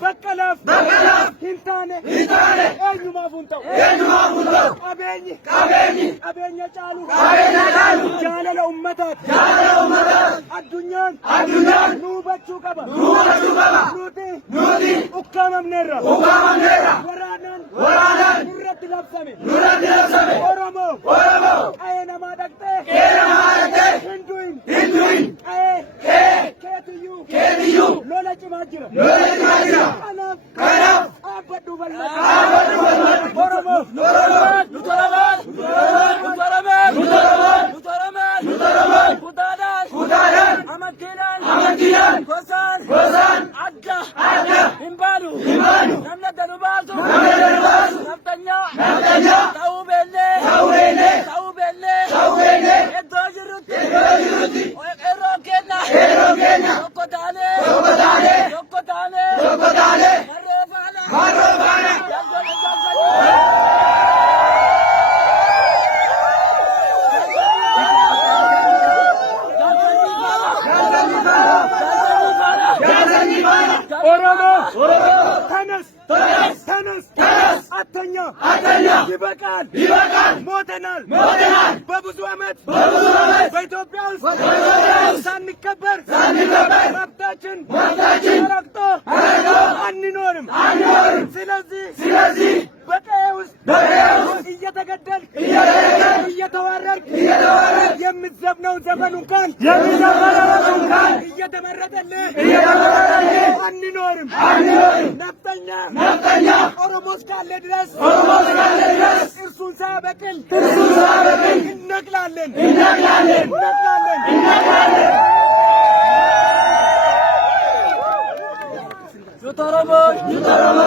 Bakkalaf Hintane Eenyumaa fuunta'u qabeenya caalu jaalala ummataati addunyaan nu hubachuu qaba nuti ukkaamamneerra waraanaan nurratti labsame Oromoo qa'ee namaa dhaqxee hinduin keetiyyuu lola cimaa jira kanaaf dhaabbadhu bal'ata Oromoo kutaadhaan amantiidhaan gosaan adda hin baanu namni adda nu baasu naftanyaa ta'uu beellee iddoo jirrutti qeerroo keenya tokko taanee marroo faana Oromoo ተነስ አተኛ ይበቃል ሞተናል በብዙ ዓመት በኢትዮጵያ ውስጥ ሳንከበር መብታችን ተረግጦ አንኖርም ስለዚህ በቀዬ ውስጥ እየተገደልክ እየተዋረድክ የምትዘፍነውን ዘፈን እንኳን እየተመረጠልህ አንኖርም ነፍጠኛ ኦሮሞ እስካለ ድረስ እርሱን ሳያበቅል እነቅላለን ዩት ኦሮሞ